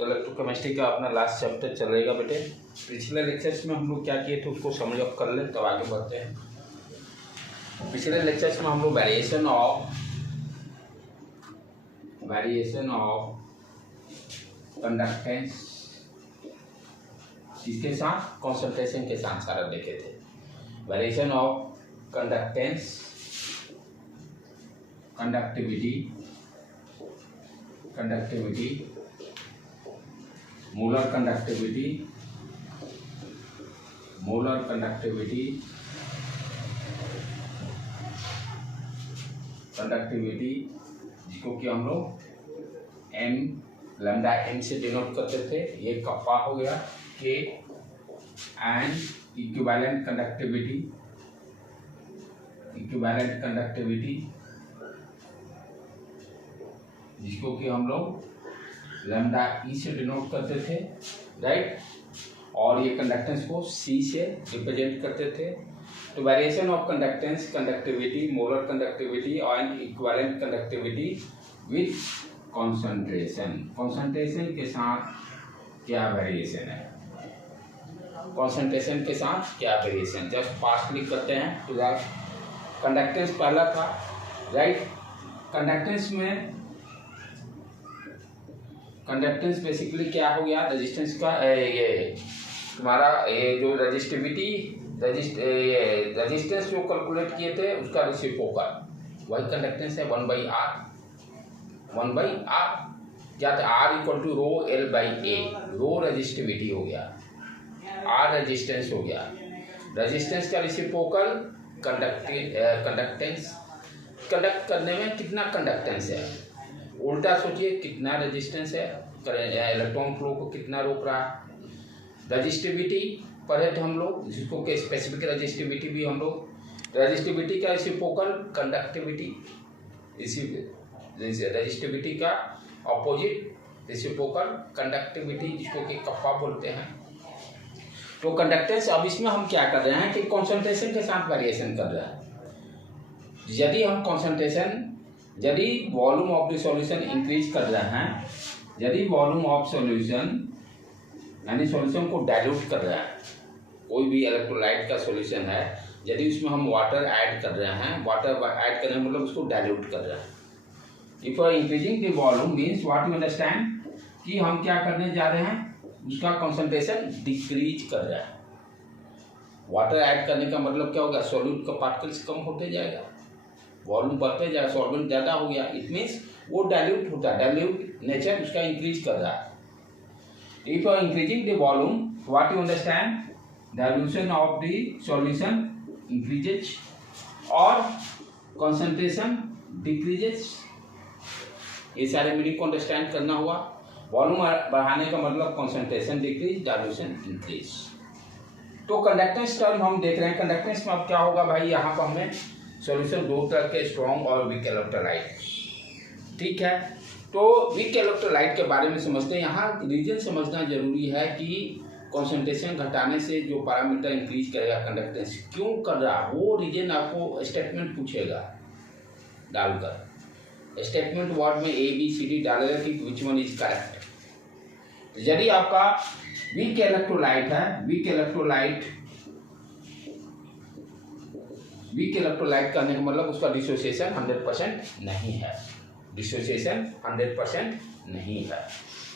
तो इलेक्ट्रोकेमिस्ट्री का अपना लास्ट चैप्टर चलेगा बेटे। पिछले लेक्चर्स में हम लोग क्या किए थे उसको समझ अप कर लें तब आगे बढ़ते हैं। पिछले लेक्चर्स में हम लोग वेरिएशन ऑफ कंडक्टेंस इसके साथ कॉन्सेंट्रेशन के साथ सारा देखे थे। Variation of conductance, conductivity, molar conductivity जिसको कि हम लोग एम लैम्डा एम से डिनोट करते थे। ये कप्पा हो गया के एंड इक्विवेलेंट कंडक्टिविटी जिसको कि हम लोग लैम्डा ई से डिनोट करते थे, राइट। और ये कंडक्टेंस को सी से रिप्रेजेंट करते थे। तो variation of conductance, conductivity, molar conductivity और इक्विवेलेंट कंडक्टिविटी विथ कॉन्सेंट्रेशन के साथ क्या वेरिएशन है, कॉन्सेंट्रेशन के साथ क्या वेरिएशन। जस्ट फास्ट क्लिक करते हैं तो कंडक्टेंस पहला था, राइट। कंडक्टेंस बेसिकली क्या हो गया, रेजिस्टेंस का ये तुम्हारा ये जो रेजिस्टेंस जो कैलकुलेट किए थे उसका रेसिप्रोकल वही कंडक्टेंस है 1/r क्या था, r equal to rho L by A. Rho resistivity हो गया, r रेजिस्टेंस हो गया। रेजिस्टेंस का रेसिप्रोकल कंडक्टेंस। कंडक्ट करने में कितना कंडक्टेंस है, उल्टा सोचिए कितना रेजिस्टेंस है, इलेक्ट्रॉन फ्लो को कितना रोक रहा है। रजिस्टिविटी पढ़े थे हम लोग जिसको कि स्पेसिफिक रजिस्टिविटी भी हम लोग, रजिस्टिविटी का रेसिप्रोकल कंडक्टिविटी, रजिस्टिविटी का ऑपोजिट रेसिप्रोकल कंडक्टिविटी जिसको कि कप्पा बोलते हैं। तो कंडक्टेंस, अब इसमें हम क्या कर रहे हैं कि कॉन्सेंट्रेशन के साथ वेरिएशन कर रहे हैं। यदि हम कॉन्सेंट्रेशन, यदि volume of the solution increase कर रहे हैं, यदि वॉल्यूम ऑफ सॉल्यूशन यानी सॉल्यूशन को डाइल्यूट कर रहे हैं, कोई भी इलेक्ट्रोलाइट का सॉल्यूशन है, यदि उसमें हम वाटर ऐड कर रहे हैं, वाटर ऐड करने मतलब उसको डाइल्यूट कर रहे हैं। If you are increasing the volume means what you understand कि हम क्या करने जा रहे हैं, उसका कॉन्सेंट्रेशन डिक्रीज कर रहा है। वाटर ऐड करने का मतलब क्या होगा, सॉल्यूट का पार्टिकल्स कम होते जाएगा, वॉल्यूम बढ़ते जाएगा, सॉल्वेंट ज़्यादा हो गया, इट मीन्स वो डाइल्यूट होता है, डाइल्यूट नेचर उसका इंक्रीज कर रहा है। If you are increasing the volume what you understand, dilution of the solution increases और कंसंट्रेशन डिक्रीजेज। ये सारे मीनिंग को अंडरस्टैंड करना हुआ। वॉल्यूम बढ़ाने का मतलब कंसंट्रेशन डिक्रीज, डाइल्यूशन इंक्रीज। तो कंडक्टेंस टर्म हम देख रहे हैं। कंडक्टेंस में अब क्या होगा भाई, यहाँ पर हमें सॉल्यूशन दो तरह के, स्ट्रॉन्ग और वीक इलेक्ट्रोलाइट, ठीक है। तो वीक इलेक्ट्रोलाइट के बारे में समझते हैं। यहाँ रीजन समझना जरूरी है कि कॉन्सेंट्रेशन घटाने से जो पैरामीटर इंक्रीज करेगा कंडक्टेंस क्यों कर रहा है, वो रीजन आपको स्टेटमेंट पूछेगा डालकर। स्टेटमेंट वर्ड में ABCD डालेगा कि विच वन इज करेक्ट। यदि आपका वीक इलेक्ट्रोलाइट है, वीक इलेक्ट्रोलाइट करने का मतलब उसका डिसोसिएशन 100% नहीं है, डिसोसिएशन 100% नहीं है,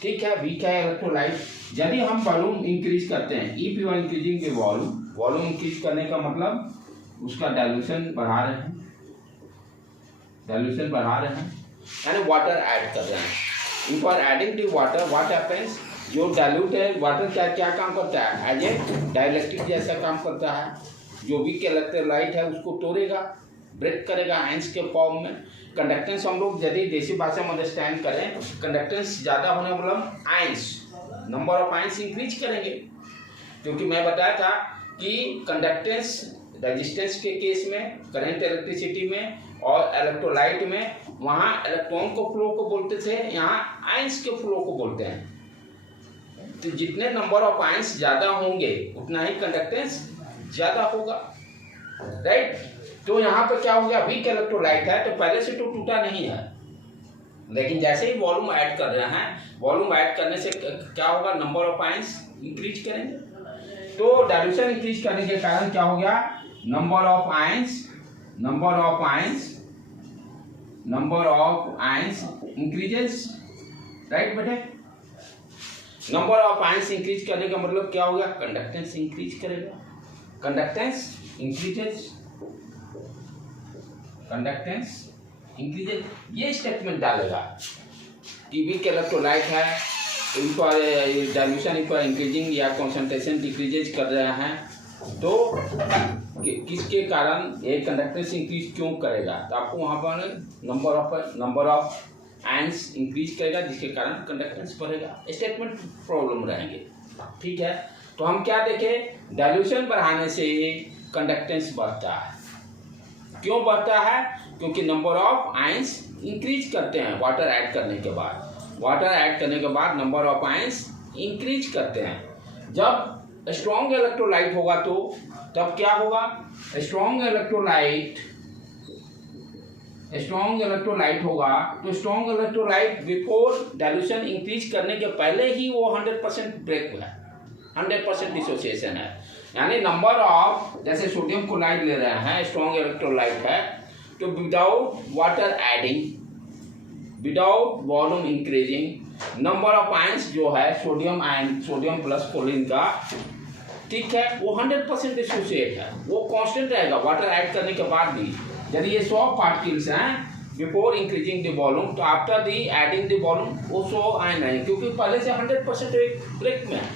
ठीक है। वीक है इलेक्ट्रोलाइट। यदि हम वॉल्यूम इंक्रीज करते हैं, if you are increasing the volume increase करने का मतलब उसका डाइल्यूशन बढ़ा रहे हैं, यानी वाटर ऐड कर रहे हैं। If are adding the water, what happens, जो डाइल्यूट है वाटर क्या काम करता है, एज ए डाइलेक्ट्रिक जैसा काम करता है। जो वीक इलेक्ट्रोलाइट है उसको तोड़ेगा, ब्रेक करेगा आयंस के फॉर्म में। कंडक्टेंस हम लोग यदि देसी भाषा में अंडरस्टैंड करें, कंडक्टेंस ज़्यादा होने मतलब ions, number of ions increase करेंगे। क्योंकि मैं बताया था कि कंडक्टेंस रेजिस्टेंस के केस में, करंट इलेक्ट्रिसिटी में और इलेक्ट्रोलाइट में, वहाँ इलेक्ट्रॉन को फ्लो को बोलते थे, यहाँ आयंस के फ्लो को बोलते हैं। तो जितने नंबर ऑफ आयंस ज़्यादा होंगे उतना ही कंडक्टेंस ज़्यादा होगा, राइट। तो यहाँ पे क्या हो गया, वीक इलेक्ट्रोलाइट है तो पहले से तो टूटा नहीं है, लेकिन जैसे ही वॉल्यूम ऐड कर रहे हैं, वॉल्यूम ऐड करने से क्या होगा, नंबर ऑफ आयंस इंक्रीज करेंगे। तो डाइल्यूशन इंक्रीज करने के कारण क्या हो गया, number of ions increases, right बेटे। नंबर ऑफ आयंस इंक्रीज करने का मतलब क्या हो गया, कंडक्टेंस इंक्रीज करेगा, कंडक्टेंस इंक्रीजेस, ये स्टेटमेंट डालेगा कि वीक इलेक्ट्रोलाइट है, इनको डाइल्यूशन इंक्रीजिंग या कॉन्सेंट्रेशन डिक्रीजेज कर रहे हैं, तो किसके कारण ये कंडक्टेंस इंक्रीज क्यों करेगा, तो आपको वहाँ पर नंबर ऑफ आयंस इंक्रीज करेगा जिसके कारण कंडक्टेंस बढ़ेगा। स्टेटमेंट प्रॉब्लम रहेंगे, ठीक है। तो हम क्या देखें, डाइल्यूशन बढ़ाने से कंडक्टेंस बढ़ता है। क्यों बढ़ता है, क्योंकि नंबर ऑफ आयंस इंक्रीज करते हैं वाटर ऐड करने के बाद, नंबर ऑफ आयंस इंक्रीज करते हैं। जब स्ट्रॉन्ग इलेक्ट्रोलाइट होगा तो तब क्या होगा, स्ट्रॉन्ग इलेक्ट्रोलाइट होगा तो strong electrolyte before dilution increase करने के पहले ही वो 100% ब्रेक है, 100% डिसोसिएशन है। यानी नंबर ऑफ, जैसे सोडियम क्लोराइड ले रहे हैं, स्ट्रॉन्ग इलेक्ट्रोलाइट है, तो without water adding, without volume increasing, number of ions जो है सोडियम प्लस क्लोरीन का, ठीक है, वो 100% डिसोसिएट है, वो कांस्टेंट रहेगा वाटर ऐड करने के बाद भी। यदि ये 100 पार्टिकल्स हैं बिफोर इंक्रीजिंग द वॉल्यूम, तो after the adding the volume वो 100 आयन रहेंगे, क्योंकि पहले से 100% ब्रेक में है।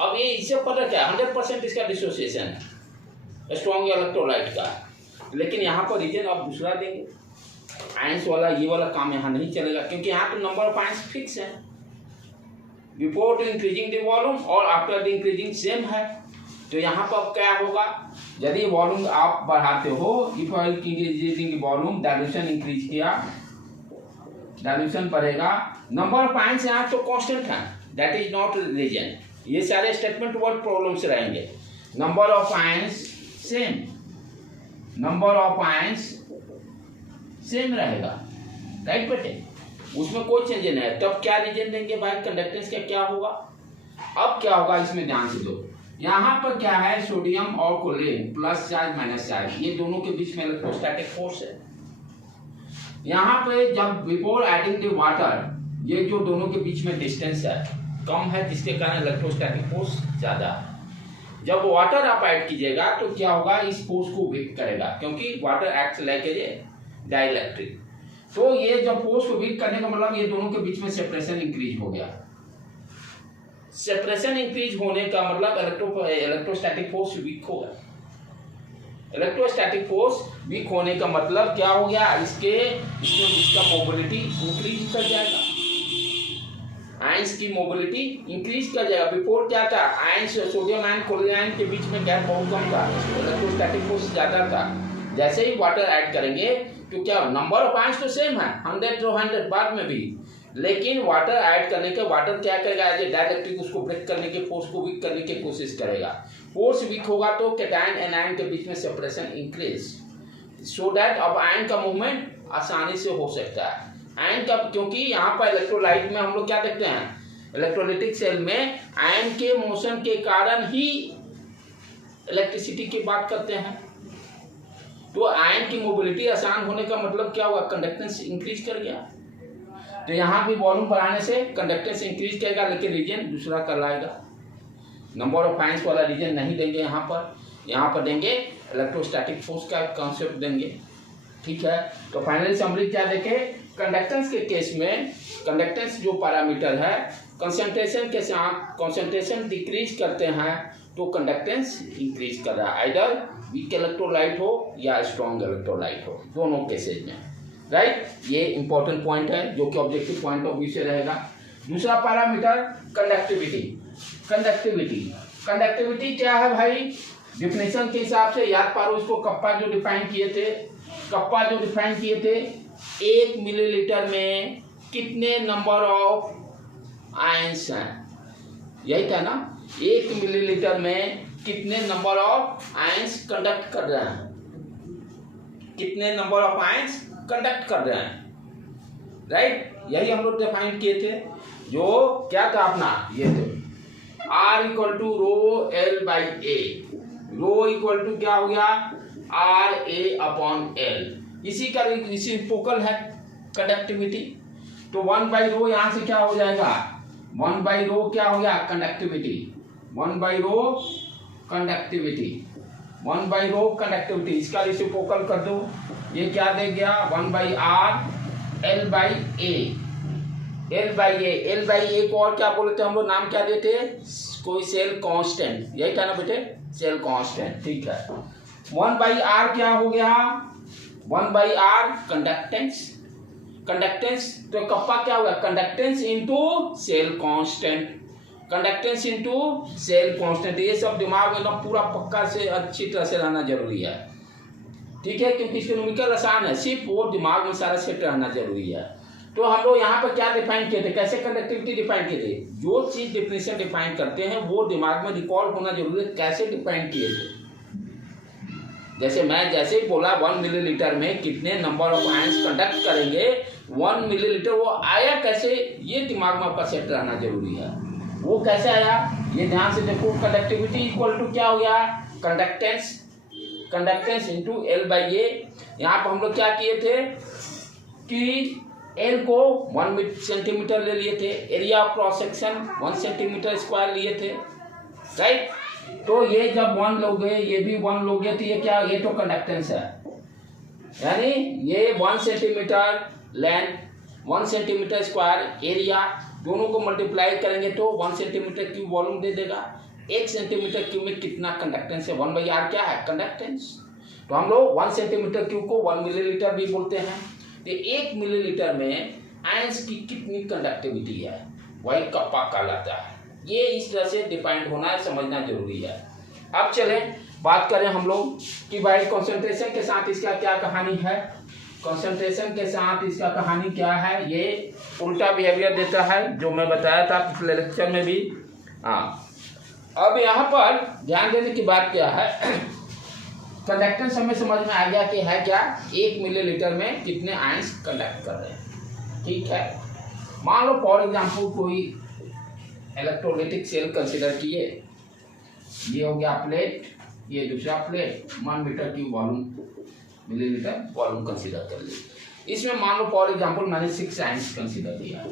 अब ये इससे पता क्या, 100% इसका डिसोसिएशन है स्ट्रॉन्ग इलेक्ट्रोलाइट का। लेकिन यहाँ पर रीजन आप दूसरा देंगे, आयंस वाला, ये वाला काम यहाँ नहीं चलेगा, क्योंकि यहाँ तो नंबर ऑफ आयंस फिक्स है, before to increasing the volume और आफ्टर द इंक्रीजिंग सेम है। तो यहाँ पर क्या होगा, यदि वॉल्यूम आप बढ़ाते हो, if increasing volume, dilution increase किया, डाइल्यूशन बढ़ेगा, नंबर ऑफ आयंस यहाँ तो कांस्टेंट है, दैट इज नॉट रीजन। ये सारे स्टेटमेंट वर्ड प्रॉब्लम्स रहेंगे। Number of ions same, number of ions same रहेगा, राइट बेटे, उसमें कोई चेंज नहीं है। तब क्या रीजन देंगे भाई, कंडक्टेंस का क्या होगा। अब क्या होगा इसमें ध्यान से दो, यहाँ पर क्या है, सोडियम और chlorine, plus charge minus charge, ये दोनों के बीच में इलेक्ट्रोस्टैटिक फोर्स है। यहाँ पे जब बिफोर एडिंग द वाटर, ये जो दोनों के बीच में डिस्टेंस है कम है, जिसके कारण इलेक्ट्रोस्टैटिक फोर्स ज्यादा है। जब वाटर आप ऐड कीजिएगा तो क्या होगा, इस फोर्स को वीक करेगा, क्योंकि water acts like a dielectric. तो ये जब फोर्स को वीक करने का मतलब ये दोनों के बीच में सेपरेशन इंक्रीज हो गया। सेपरेशन इंक्रीज होने का मतलब इलेक्ट्रोस्टैटिक फोर्स वीक हो गया। इलेक्ट्रोस्टैटिक फोर्स वीक होने का मतलब क्या हो गया, इसका मोबिलिटी इंक्रीज कर जाएगा, आयंस की मोबिलिटी इंक्रीज कर जाएगा। बिफोर क्या था, ions, sodium ion chlorine ion के बीच में गैप बहुत कम था, इलेक्ट्रोस्टैटिक फोर्स ज्यादा था। जैसे ही वाटर ऐड करेंगे तो क्या, नंबर ऑफ आयंस तो सेम है, 100 to 100 बाद में भी, लेकिन वाटर ऐड करने के, वाटर क्या करेगा, एज ए डाइइलेक्ट्रिक उसको ब्रेक करने के, फोर्स को वीक करने की कोशिश करेगा। फोर्स वीक होगा तो कैटायन एंड आयन के बीच में सेपरेशन इंक्रीज, सो दैट अब आयन का मूवमेंट आसानी से हो सकता है। आयन का, क्योंकि यहाँ पर इलेक्ट्रोलाइट में हम लोग क्या देखते हैं, इलेक्ट्रोलाइटिक सेल में आयन के मोशन के कारण ही इलेक्ट्रिसिटी की बात करते हैं। तो आयन की मोबिलिटी आसान होने का मतलब क्या हुआ, कंडक्टेंस इंक्रीज कर गया। तो यहाँ भी वॉल्यूम बढ़ाने से कंडक्टेंस इंक्रीज करेगा, लेकिन रीजन दूसरा कहलाएगा। नंबर ऑफ आयंस वाला रीजन नहीं देंगे यहाँ पर देंगे इलेक्ट्रोस्टैटिक फोर्स का कॉन्सेप्ट देंगे, ठीक है। तो फाइनली समरी क्या देखे, कंडक्टेंस के केस में कंडक्टेंस जो पैरामीटर है, कंसंट्रेशन के साथ कंसंट्रेशन डिक्रीज करते हैं तो कंडक्टेंस इंक्रीज कर रहा है, आइदर वीक इलेक्ट्रोलाइट हो या स्ट्रॉन्ग इलेक्ट्रोलाइट हो, दोनों केसेज में, राइट। ये इंपॉर्टेंट पॉइंट है जो कि ऑब्जेक्टिव पॉइंट ऑफ व्यू से रहेगा। दूसरा पैरामीटर कंडक्टिविटी। कंडक्टिविटी क्या है भाई, डिफिनेशन के हिसाब से याद पारो इसको, कप्पा जो डिफाइन किए थे, 1 मिलीलीटर में कितने नंबर ऑफ आयंस हैं, यही था ना, 1 मिलीलीटर में कितने नंबर ऑफ आयंस कंडक्ट कर रहे हैं, कितने नंबर ऑफ आयंस कंडक्ट कर रहे हैं। राइट, यही हम लोग डिफाइन किए थे। जो क्या था अपना, ये थे R equal to rho L by A. Rho equal to क्या हो गया, आर ए अपॉन एल। इसी का रेसिप्रोकल है कंडक्टिविटी। तो 1 बाई रो यहां से क्या हो जाएगा, 1 बाई रो क्या हो गया, conductivity. 1 by rho conductivity, 1 by rho conductivity, इसका रेसिप्रोकल कर दो, ये क्या दे गया, 1 by R L by A. L by A, L by A को और क्या बोलते हम लोग, नाम क्या देते, कोई सेल कांस्टेंट, यही था ना बेटे, सेल कांस्टेंट, ठीक है। 1 बाई आर क्या हो गया, 1 बाई आर कंडक्टेंस। कंडक्टेंस तो कप्पा क्या हुआ, conductance into cell constant, conductance into cell constant. ये सब दिमाग में ना पूरा पक्का से अच्छी तरह से रहना जरूरी है, ठीक है, क्योंकि इसके न्यूमेरिकल आसान है, सिर्फ वो दिमाग में सारा सेट रहना जरूरी है। तो हम लोग यहाँ पर क्या डिफाइन किए थे, कैसे कंडक्टिविटी डिफाइन किए थे, जो चीज डिफिनेशन डिफाइन करते हैं वो दिमाग में रिकॉल होना जरूरी है, कैसे डिफाइन किए थे। जैसे मैं जैसे ही बोला 1 मिलीलीटर में कितने नंबर ऑफ आयंस कंडक्ट करेंगे, 1 मिलीलीटर वो आया कैसे, ये दिमाग में आपका सेट रहना जरूरी है। वो कैसे आया, ये ध्यान से देखो, कंडक्टिविटी इक्वल टू क्या हो गया, conductance, conductance into L by A. यहाँ पर हम लोग क्या किए थे कि एल को 1 सेंटीमीटर ले लिए थे, area of cross section 1 centimetre square लिए थे, राइट। तो ये जब 1 लोगे, ये भी 1 लोगे, तो ये क्या, ये तो कंडक्टेंस है, यानी ये 1 centimetre length, 1 centimetre square area, दोनों को मल्टीप्लाई करेंगे तो 1 सेंटीमीटर क्यूब वॉल्यूम दे देगा। 1 सेंटीमीटर क्यूब में कितना कंडक्टेंस है, 1 बाई आर क्या है, कंडक्टेंस। तो हम लोग 1 सेंटीमीटर क्यूब को 1 मिलीलीटर भी बोलते हैं। तो 1 मिलीलीटर में आयंस की कितनी कंडक्टिविटी है, वही कप्पा कहलाता है। ये इस तरह से डिफाइंड होना है, समझना जरूरी है। अब चलें बात करें हम लोग कि भाई कॉन्सेंट्रेशन के साथ इसका क्या कहानी है। कॉन्सेंट्रेशन के साथ इसका कहानी क्या है, ये उल्टा बिहेवियर देता है, जो मैं बताया था पिछले लेक्चर में भी। हाँ, अब यहाँ पर ध्यान देने की बात क्या है, कंडक्टेंस हमें समझ में आ गया कि है क्या, 1 मिलीलीटर में कितने आयंस कंडक्ट कर रहे हैं, ठीक है। मान लो फॉर एग्जांपल कोई इलेक्ट्रोलाइटिक सेल कंसीडर किए, ये हो गया प्लेट, ये दूसरा प्लेट, 1 मीटर की वॉल्यूम, मिलीलीटर वॉल्यूम कंसीडर कर ली। इसमें मान लो फॉर एग्जांपल मैंने 6 आयंस कंसीडर किया,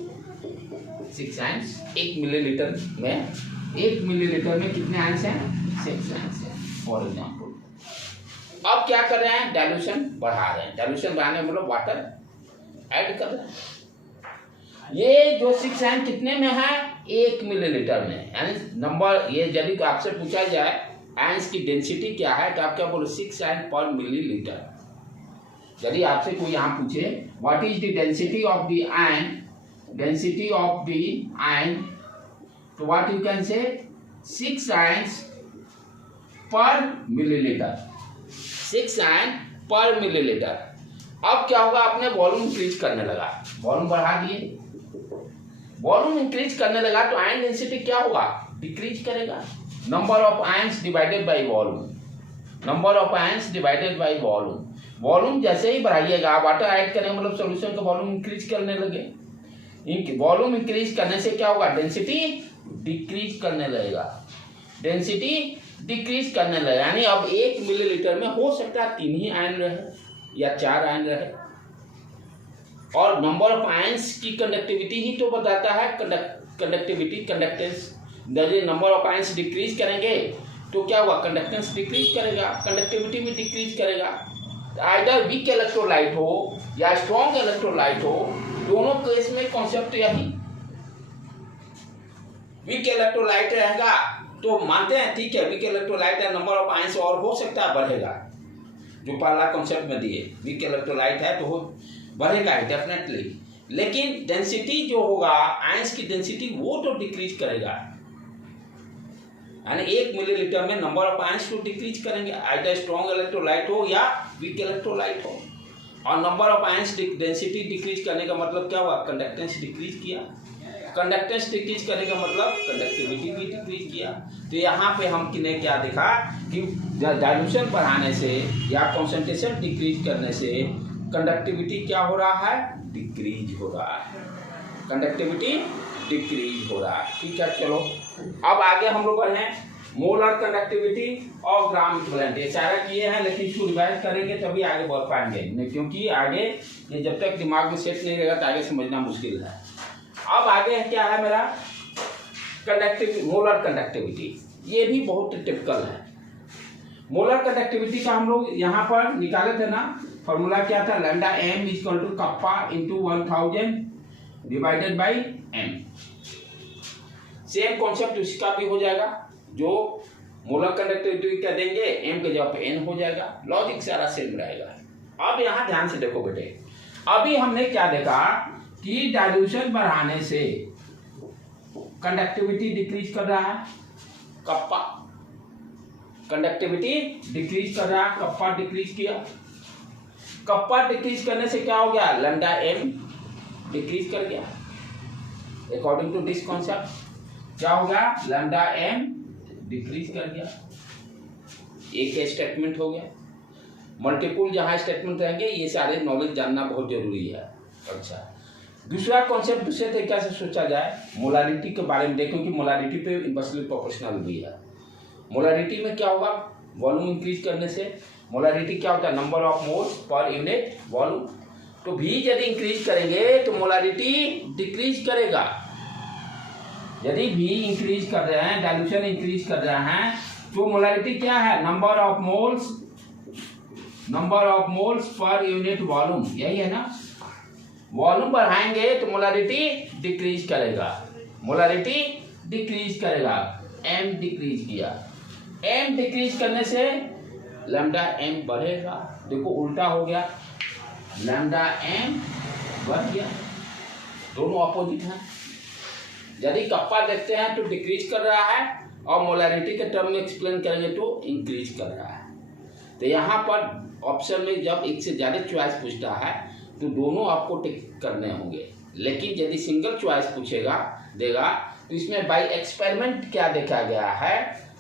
6 आयंस 1 मिलीलीटर में, 1 मिलीलीटर में कितने आयंस हैं, 6 आयंस हैं फॉर एग्जांपल। अब क्या कर रहे हैं, डाइल्यूशन बढ़ा रहे हैं, डाइल्यूशन बढ़ाने में मतलब वाटर ऐड कर रहे हैं। ये जो 6 आयन कितने में है, 1 मिलीलीटर में, यानी नंबर, ये यदि आपसे पूछा जाए आयंस की डेंसिटी क्या है, तो आप क्या बोलो, 6 आयन पर मिलीलीटर। यदि आपसे कोई यहाँ पूछे what is the density of the ion, density of the ion, तो what you can say 6 ions पर मिलीलीटर, 6 आयन पर मिलीलीटर। अब क्या होगा, आपने वॉल्यूम इंक्रीज करने लगा, वॉल्यूम बढ़ा दिए, वॉल्यूम इंक्रीज करने लगा तो आयन डेंसिटी क्या होगा, डिक्रीज करेगा। Number of ions divided by volume, number of ions divided by volume. Volume जैसे ही बढ़ाइएगा, वाटर ऐड करें मतलब सॉल्यूशन का वॉल्यूम इंक्रीज करने लगे, वॉल्यूम इंक्रीज करने से क्या होगा, डेंसिटी डिक्रीज करने लगेगा, डेंसिटी डिक्रीज करने लगा। यानी अब 1 मिलीलीटर में हो सकता है 3 ही आयन रहे या 4 आयन रहे, और नंबर ऑफ आयंस की कंडक्टिविटी ही तो बताता है कंडक्टिविटी, कंडक्टेंस। यदि नंबर ऑफ आयंस डिक्रीज करेंगे तो क्या हुआ, कंडक्टेंस डिक्रीज करेगा, कंडक्टिविटी भी डिक्रीज करेगा। आइदर वीक इलेक्ट्रोलाइट हो या स्ट्रॉन्ग इलेक्ट्रोलाइट हो, दोनों केस में कॉन्सेप्ट यही, वीक इलेक्ट्रोलाइट रहेगा तो मानते हैं ठीक है, वीक इलेक्ट्रोलाइट है, नंबर ऑफ आयंस और हो सकता है बढ़ेगा, जो पहला कॉन्सेप्ट में दिए, वीक इलेक्ट्रोलाइट है तो बढ़ेगा डेफिनेटली, लेकिन डेंसिटी जो होगा, आयंस की डेंसिटी वो तो डिक्रीज करेगा। यानी 1 मिलीलीटर में नंबर ऑफ आयंस को डिक्रीज करेंगे, आइदर स्ट्रॉन्ग इलेक्ट्रोलाइट हो या वीक इलेक्ट्रोलाइट हो, और number of ions density decrease करने का मतलब क्या हुआ, कंडक्टेंस डिक्रीज किया, कंडक्टेंस डिक्रीज करने का मतलब कंडक्टिविटी भी डिक्रीज किया। तो यहाँ पे हमने क्या देखा कि डाइल्यूशन बढ़ाने से या कॉन्सेंट्रेशन डिक्रीज करने से कंडक्टिविटी क्या हो रहा है, डिक्रीज हो रहा है, कंडक्टिविटी डिक्रीज हो रहा है। ठीक है, चलो अब आगे हम लोग बढ़े। मोलर कंडक्टिविटी और ग्राम इक्विवेलेंट, ये सारा किए हैं, लेकिन इसको रिवाइज करेंगे तभी आगे बढ़ पाएंगे, नहीं क्योंकि आगे ये जब तक दिमाग में सेट नहीं रहेगा तो आगे समझना मुश्किल है। अब आगे क्या है मेरा कंडक्टिविटी, मोलर कंडक्टिविटी, ये भी बहुत टिपिकल है। मोलर कंडक्टिविटी का हम लोग यहाँ पर निकाले थे ना, फॉर्मूला क्या था, lambda M is equal to kappa into 1000 divided by M. Same concept उसका भी हो जाएगा, जो मोलर कंडक्टिविटी क्या देंगे, एम के जगह पे एन हो जाएगा, लॉजिक सारा सेम रहेगा। अब यहाँ ध्यान से देखो बेटे, अभी हमने क्या देखा कि डाइल्यूशन बढ़ाने से कंडक्टिविटी डिक्रीज कर रहा है, कप्पा कंडक्टिविटी डिक्रीज कर रहा है, कप्पा डिक्रीज किया, कप्पा डिक्रीज करने से क्या हो गया, लैम्डा एम डिक्रीज कर गया। अकॉर्डिंग टू दिस कॉन्सेप्ट क्या हो गया, लैम्डा एम डिक्रीज कर गया। एक स्टेटमेंट हो गया, मल्टीपल जहां स्टेटमेंट रहेंगे ये सारे नॉलेज जानना बहुत जरूरी है। अच्छा, दूसरा कॉन्सेप्ट दूसरे तरीके से सोचा जाए, मोलारिटी के बारे में देखो कि मोलारिटी पे इनवर्सली प्रोपोर्शनल भी है। मोलारिटी में क्या होगा, वॉल्यूम इंक्रीज करने से मोलारिटी क्या होता है, number of moles per unit volume. तो भी यदि इंक्रीज करेंगे तो मोलारिटी डिक्रीज करेगा। यदि भी इंक्रीज कर रहे हैं, डाइल्यूशन इंक्रीज कर रहे हैं, तो मोलारिटी क्या है, number of moles per unit volume, यही है ना। वॉल्यूम बढ़ाएंगे तो मोलारिटी डिक्रीज करेगा, मोलारिटी डिक्रीज करेगा, एम डिक्रीज किया, एम डिक्रीज करने से लैम्डा एम बढ़ेगा। देखो उल्टा हो गया, लैम्डा एम बढ़ गया, दोनों अपोजिट हैं। यदि कप्पा देखते हैं तो डिक्रीज कर रहा है, और मोलारिटी के टर्म में एक्सप्लेन करेंगे तो इंक्रीज कर रहा है। तो यहाँ पर ऑप्शन में जब एक से ज़्यादा चॉइस पूछता है तो दोनों आपको टिक करने होंगे, लेकिन यदि सिंगल चॉइस पूछेगा देगा तो इसमें बाय एक्सपेरिमेंट क्या देखा गया है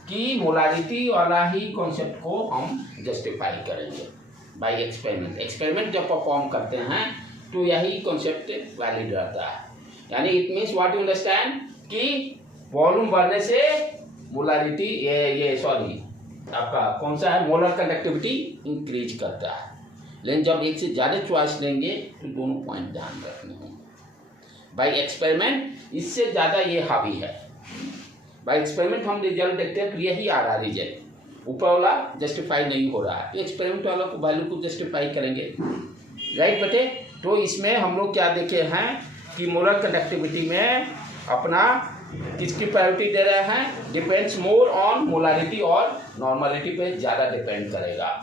कि मोलारिटी वाला ही कॉन्सेप्ट को हम जस्टिफाई करेंगे बाय एक्सपेरिमेंट। एक्सपेरिमेंट जब परफॉर्म करते हैं तो यही कॉन्सेप्ट वैलिड रहता है। यानी it means what you understand कि वॉल्यूम बढ़ने से मोलारिटी ये सॉरी आपका कौन सा है, मोलर कंडक्टिविटी इंक्रीज करता है। लेकिन जब एक से ज़्यादा चॉइस लेंगे तो दोनों पॉइंट ध्यान रखने होंगे। बाय एक्सपेरिमेंट इससे ज़्यादा ये हावी है। बाय एक्सपेरिमेंट हम रिजल्ट देखते हैं तो यही आ रहा है रिजल्ट, ऊपर वाला जस्टिफाई नहीं हो रहा है, तो एक्सपेरिमेंट वाला को वैल्यू को जस्टिफाई करेंगे, राइट बेटे। तो इसमें हम लोग क्या देखे हैं कि मोलर कंडक्टिविटी में अपना किसकी प्रायोरिटी दे रहे हैं, डिपेंड्स मोर ऑन मोलारिटी और नॉर्मलिटी पे ज़्यादा डिपेंड करेगा।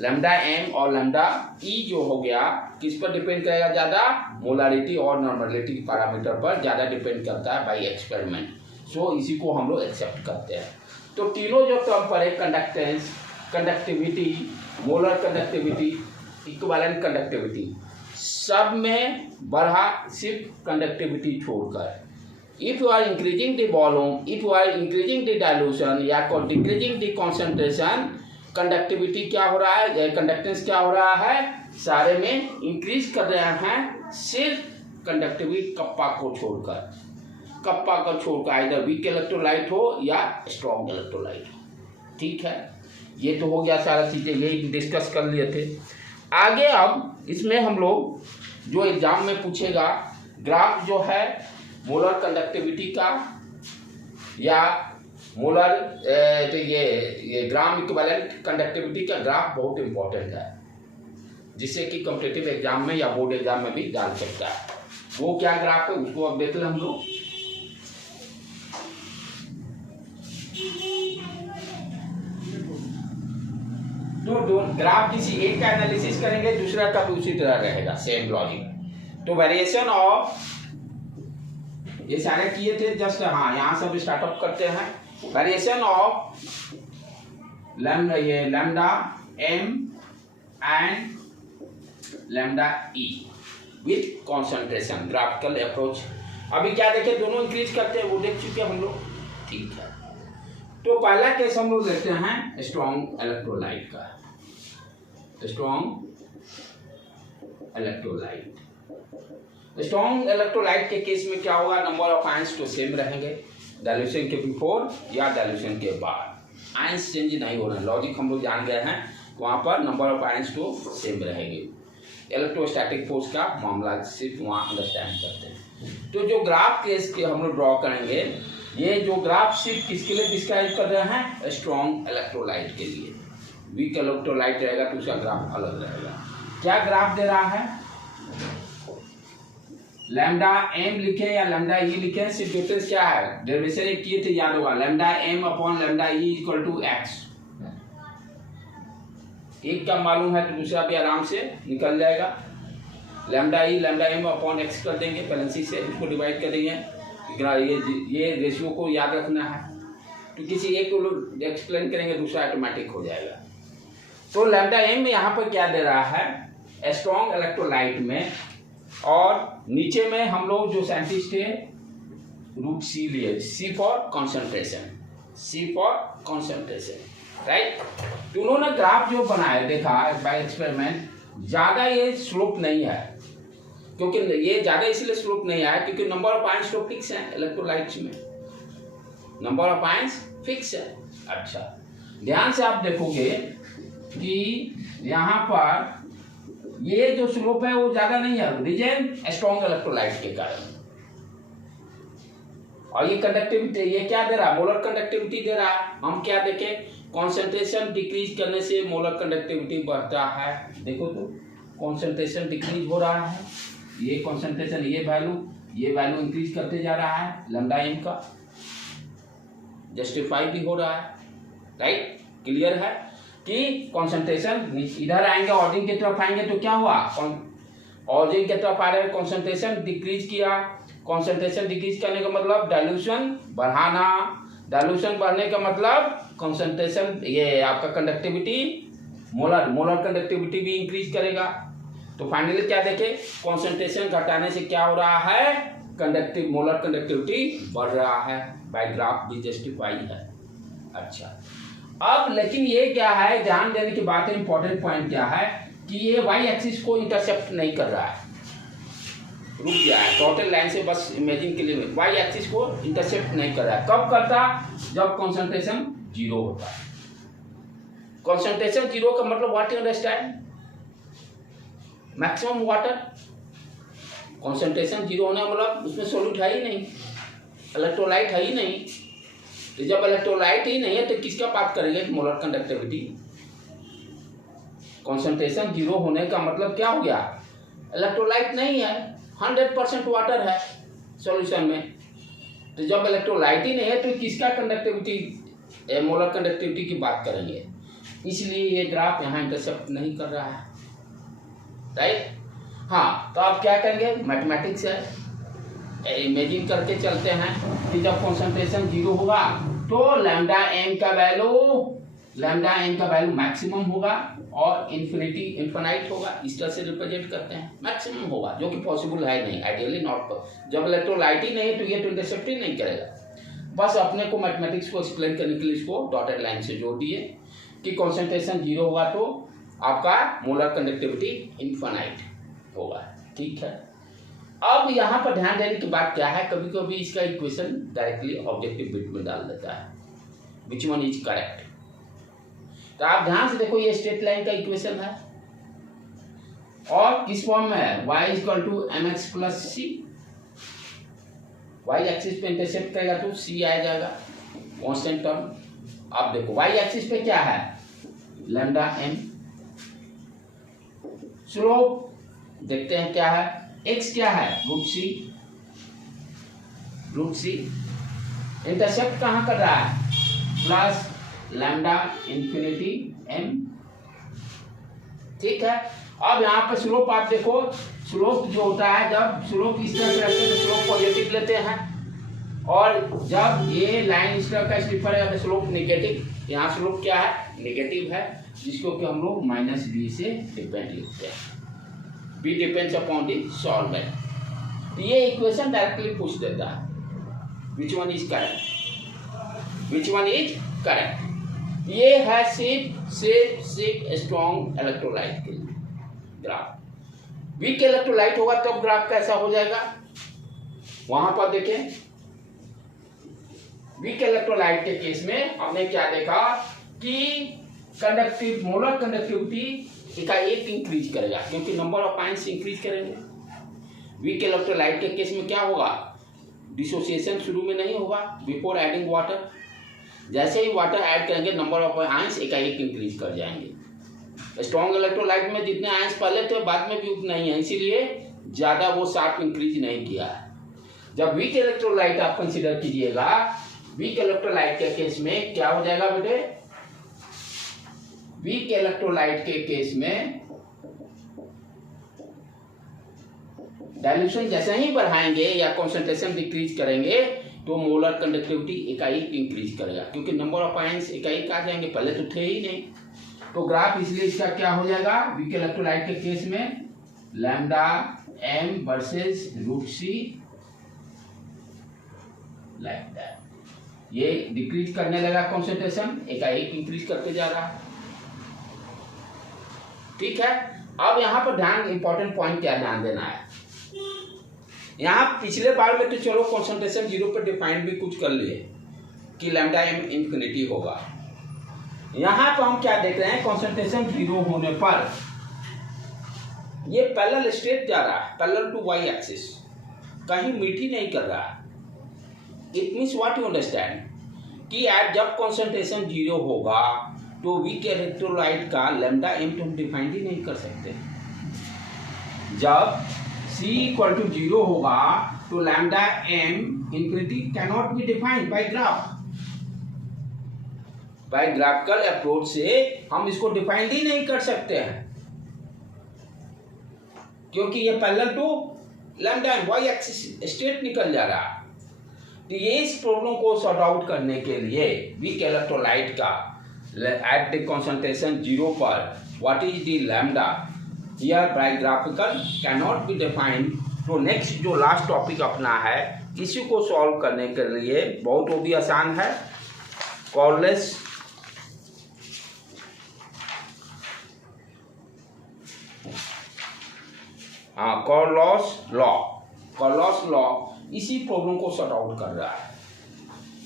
लैम्डा एम और लैम्डा ई जो हो गया किस पर डिपेंड करेगा ज़्यादा, मोलारिटी और नॉर्मलिटी पैरामीटर पर ज़्यादा डिपेंड करता है बाय एक्सपेरिमेंट। सो इसी को हम लोग एक्सेप्ट करते हैं। तो तीनों जो टर्म पर है, conductance, conductivity, molar conductivity, equivalent conductivity, सब में बढ़ा सिर्फ कंडक्टिविटी छोड़कर। If you are increasing the volume, if you are increasing the dilution या decreasing the concentration, कंडक्टिविटी क्या हो रहा है, कंडक्टेंस क्या हो रहा है, सारे में इंक्रीज कर रहे हैं, सिर्फ कंडक्टिविटी कप्पा को छोड़कर, कप्पा को छोड़कर आइदर वीक इलेक्ट्रोलाइट हो या स्ट्रॉन्ग इलेक्ट्रोलाइट हो। ठीक है, ये तो हो गया सारा चीज़ें, यही डिस्कस कर लिए थे। आगे अब इसमें हम लोग जो एग्जाम में पूछेगा ग्राफ जो है मोलर कंडक्टिविटी का या मोलर तो ये ग्राम इक्विवेलेंट कंडक्टिविटी का ग्राफ बहुत इंपॉर्टेंट है, जिससे कि कॉम्पिटिटिव एग्जाम में या बोर्ड एग्जाम में भी डाल सकता है। वो क्या ग्राफ है उसको अब देख लें हम लोग। तो ग्राफ किसी एक का एनालिसिस करेंगे, दूसरा का भी उसी तरह रहेगा, सेम लॉजिक। तो वेरिएशन ऑफ, ये सारे किए थे जस्ट, हाँ यहाँ सब स्टार्टअप करते हैं। Variation of lambda M and lambda E with concentration, graphical approach. अभी क्या देखे, दोनों इंक्रीज करते हैं, वो देख चुके हम लोग। ठीक है, तो पहला केस हम लोग देखते हैं स्ट्रॉन्ग इलेक्ट्रोलाइट का। स्ट्रॉन्ग इलेक्ट्रोलाइट स्ट्रॉन्ग इलेक्ट्रोलाइट के केस में क्या होगा, नंबर ऑफ आयंस तो सेम रहेंगे, डाइल्यूशन के बिफोर या डाइल्यूशन के बाद आयंस चेंज नहीं हो रहा है। लॉजिक हम लोग जान गए हैं, वहाँ पर नंबर ऑफ आयंस तो सेम रहेंगे। इलेक्ट्रोस्टैटिक फोर्स का मामला सिर्फ वहाँ अंडरस्टैंड करते हैं। तो जो ग्राफ केस के हम लोग ड्रॉ करेंगे, ये जो ग्राफ सिर्फ किसके लिए डिस्क्राइब कर रहे हैं, स्ट्रॉन्ग इलेक्ट्रोलाइट के लिए। वीक इलेक्ट्रोलाइट रहेगा तो उसका ग्राफ अलग रहेगा। क्या ग्राफ दे रहा है, लैम्डा एम लिखे या लैम्डा ई लिखे, सिर्फ डिफरेंस क्या है, डेरिवेशन एक किए थे याद होगा, lambda M upon lambda E equal to X. एक का मालूम है तो दूसरा भी आराम से निकल जाएगा। लैम्डा ई लैम्डा एम अपॉन एक्स कर देंगे, बैलेंसी से इसको डिवाइड कर देंगे। ये रेशियो को याद रखना है, तो किसी एक को लोग एक्सप्लेन करेंगे, दूसरा ऑटोमेटिक हो जाएगा। तो लैम्डा एम में यहाँ पर क्या दे रहा है, स्ट्रॉन्ग इलेक्ट्रोलाइट में, और नीचे में हम लोग जो साइंटिस्ट है रूट सी लिए, C for concentration, C for concentration, right. तो उन्होंने ग्राफ जो बनाया देखा बाय एक्सपेरिमेंट, ज़्यादा ये स्लोप नहीं है, क्योंकि ये ज़्यादा इसलिए स्लोप नहीं आया क्योंकि नंबर ऑफ आयंस तो फिक्स है इलेक्ट्रोलाइट्स में, नंबर ऑफ आयंस फिक्स है। अच्छा, ध्यान से आप देखोगे कि यहाँ पर ये जो स्लोप है वो ज्यादा नहीं है, रीजन स्ट्रॉन्ग इलेक्ट्रोलाइट के कारण। और ये कंडक्टिविटी, ये क्या दे रहा है, मोलर कंडक्टिविटी दे रहा है। हम क्या देखें, कॉन्सेंट्रेशन डिक्रीज करने से मोलर कंडक्टिविटी बढ़ता है। देखो तो कॉन्सेंट्रेशन डिक्रीज हो रहा है, ये कॉन्सेंट्रेशन ये वैल्यू इंक्रीज करते जा रहा है, लैम्डा एम का जस्टिफाई भी हो रहा है, राइट। क्लियर है कि कॉन्सेंट्रेशन इधर आएंगे, ऑर्डरिंग की तरफ आएंगे तो क्या हुआ, ऑर्डरिंग की तरफ आ रहे हैं, कॉन्सेंट्रेशन डिक्रीज किया। कॉन्सेंट्रेशन डिक्रीज करने का मतलब डाइल्यूशन बढ़ाना, डाइल्यूशन बढ़ने का मतलब कॉन्सेंट्रेशन, ये आपका कंडक्टिविटी, मोलर कंडक्टिविटी भी इंक्रीज करेगा। तो फाइनली क्या देखें, कॉन्सेंट्रेशन घटाने से क्या हो रहा है, मोलर कंडक्टिविटी बढ़ रहा है, बाय ग्राफ भी जस्टिफाई है। अच्छा, अब लेकिन ये क्या है, ध्यान देने की बात है, इंपॉर्टेंट पॉइंट क्या है कि ये वाई एक्सिस को इंटरसेप्ट नहीं कर रहा है, रुक गया है टोटल लाइन से, बस इमेजिन के लिए वाई एक्सिस को इंटरसेप्ट नहीं कर रहा है। कब करता, जब कॉन्सेंट्रेशन जीरो होता है। कॉन्सेंट्रेशन जीरो का मतलब what you understand, maximum water. Concentration zero होने का मतलब उसमें सॉल्यूट है ही नहीं, इलेक्ट्रोलाइट है ही नहीं। तो जब इलेक्ट्रोलाइट ही नहीं है तो किसका बात करेंगे, मोलर कंडक्टिविटी। कॉन्सेंट्रेशन जीरो होने का मतलब क्या हो गया, इलेक्ट्रोलाइट नहीं है, 100% वाटर है सॉल्यूशन में। तो जब इलेक्ट्रोलाइट ही नहीं है तो किसका कंडक्टिविटी, मोलर कंडक्टिविटी की बात करेंगे। इसलिए ये ग्राफ यहाँ इंटरसेप्ट नहीं कर रहा है, राइट। हाँ, तो आप क्या करेंगे, मैथमेटिक्स है, इमेजिन करके चलते हैं कि जब कॉन्सेंट्रेशन जीरो होगा तो लैम्डा एम का वैल्यू मैक्सिमम होगा और इन्फिनाइट होगा, इस तरह से रिप्रेजेंट करते हैं। मैक्सिमम होगा जो कि पॉसिबल है नहीं, आइडियली नॉट। जब इलेक्ट्रोलाइट ही नहीं है तो ये तो इंटरसेप्ट ही नहीं करेगा। बस अपने को मैथमेटिक्स को एक्सप्लेन करने के लिए इसको डॉटेड लाइन से जोड़ दिए कि कॉन्सेंट्रेशन जीरो होगा तो आपका मोलर कंडक्टिविटी इन्फिनाइट होगा, ठीक है। अब यहाँ पर ध्यान देने की बात क्या है, कभी कभी इसका इक्वेशन डायरेक्टली ऑब्जेक्टिव बिट में डाल देता है, विच वन इज करेक्ट। तो आप ध्यान से देखो, ये स्ट्रेट लाइन का इक्वेशन है और किस फॉर्म में है, y equal to M X plus C. Y axis पे इंटरसेप्ट करेगा तो c आ जाएगा कांस्टेंट टर्म। आप देखो y एक्सिस पे क्या है, लैम्डा एम। स्लोप देखते हैं क्या है, x क्या है, रूट सी। इंटरसेप्ट कहाँ कर रहा है, प्लस लैम्डा इन्फिनिटी एम, ठीक है। अब यहाँ पर स्लोप आप देखो, स्लोप जो होता है, जब स्लोप इस तरह से रखते हैं तो स्लोप पॉजिटिव लेते हैं, और जब ये लाइन इस तरह का स्लिपर है तो स्लोप नेगेटिव। यहाँ स्लोप क्या है, नेगेटिव है, जिसको कि हम लोग माइनस बी से डिपेंड लिखते हैं, B depends upon the solvent. तो ये इक्वेशन डायरेक्टली पूछ देता है which one is correct, which one is correct. ये है सिर्फ स्ट्रॉन्ग इलेक्ट्रोलाइट के लिए ग्राफ। वीक इलेक्ट्रोलाइट होगा तब ग्राफ कैसा हो जाएगा, वहां पर देखें वीक इलेक्ट्रोलाइट के केस में हमने क्या देखा कि कंडक्टिव मोलर कंडक्टिविटी का एक इंक्रीज करेगा क्योंकि नंबर ऑफ आयंस इंक्रीज करेंगे। वीक इलेक्ट्रोलाइट के केस में क्या होगा, डिसोसिएशन शुरू में नहीं होगा बिफोर एडिंग वाटर, जैसे ही वाटर ऐड करेंगे नंबर ऑफ आयंस एकाएक इंक्रीज कर जाएंगे। स्ट्रॉन्ग इलेक्ट्रोलाइट में जितने आयंस पहले थे बाद में भी उतना ही है, इसीलिए ज़्यादा वो शार्प इंक्रीज नहीं किया है। जब वीक इलेक्ट्रोलाइट आप कंसिडर कीजिएगा, वीक इलेक्ट्रोलाइट के केस में क्या हो जाएगा बेटे, वीक इलेक्ट्रोलाइट के केस में डाइल्यूशन जैसे ही बढ़ाएंगे या कॉन्सेंट्रेशन डिक्रीज करेंगे तो मोलर कंडक्टिविटी एकाएक इंक्रीज करेगा क्योंकि नंबर ऑफ आयंस एकाएक आ जाएंगे, पहले तो थे ही नहीं। तो ग्राफ इसलिए इसका क्या हो जाएगा, वीक इलेक्ट्रोलाइट के केस में lambda M versus root C like that, ये डिक्रीज करने लगा कॉन्सेंट्रेशन, एकाएक इंक्रीज करते जा रहा है। ठीक है, अब यहाँ पर ध्यान इंपॉर्टेंट पॉइंट क्या ध्यान देना है, यहाँ पिछले बार में तो चलो कॉन्सेंट्रेशन जीरो पर डिफाइन भी कुछ कर लिए कि लैम्डा एम इंफिनिटी होगा। यहाँ पर हम क्या देख रहे हैं, कॉन्सेंट्रेशन जीरो होने पर ये पैरेलल स्ट्रेट जा रहा है, पैरेलल टू वाई एक्सिस, कहीं मीठी नहीं कर रहा है। It means what you understand कि एट जब कॉन्सेंट्रेशन जीरो होगा तो वीक इलेक्ट्रोलाइट का लैम्डा एम तो हम डिफाइन ही नहीं कर सकते। जब C इक्वल टू जीरो होगा तो lambda M infinity cannot be defined by graph, by graphical approach से हम इसको डिफाइन ही नहीं कर सकते हैं क्योंकि ये parallel to lambda M Y axis straight निकल जा रहा है। तो ये इस प्रॉब्लम को सॉर्ट आउट करने के लिए वीक इलेक्ट्रोलाइट का एट द कॉन्सेंट्रेशन जीरो पर what is the lambda here bye graphical cannot be defined. तो नेक्स्ट जो लास्ट टॉपिक अपना है इसी को सॉल्व करने के लिए बहुत वो भी आसान है, कॉर्लेस कॉर्लॉस लॉ इसी प्रॉब्लम को सॉर्ट आउट कर रहा है।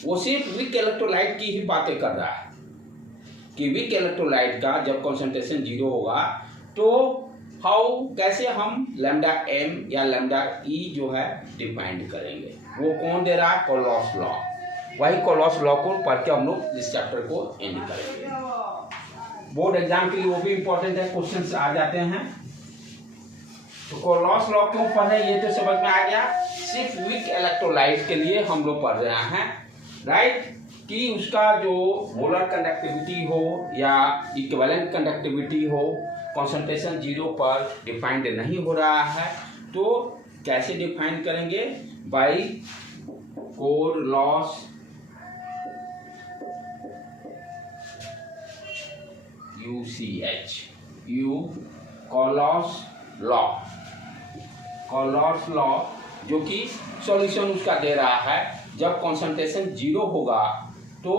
वो सिर्फ वीक इलेक्ट्रोलाइट की ही बातें कर रहा है कि वीक इलेक्ट्रोलाइट का जब कॉन्सेंट्रेशन जीरो होगा तो कैसे हम लैम्डा एम या लैम्डा ई जो है डिफाइंड करेंगे। वो कौन दे रहा है, कॉर्लॉस लॉ। वही कॉर्लॉस लॉ को पढ़ के हम लोग इस चैप्टर को एंड करेंगे। बोर्ड एग्जाम के लिए वो भी इंपॉर्टेंट है, क्वेश्चंस आ जाते हैं। तो कॉर्लॉस लॉ क्यों पढ़ रहे हैं ये तो समझ में आ गया। सिर्फ वीक इलेक्ट्रोलाइट के लिए हम लोग पढ़ रहे हैं, राइट, कि उसका जो मोलर कंडक्टिविटी हो या इक्विवेलेंट कंडक्टिविटी हो कॉन्सेंट्रेशन जीरो पर डिफाइंड नहीं हो रहा है तो कैसे डिफाइन करेंगे, बाय कॉर्लॉस कॉर्लॉस लॉ जो कि सॉल्यूशन उसका दे रहा है जब कॉन्सेंट्रेशन जीरो होगा तो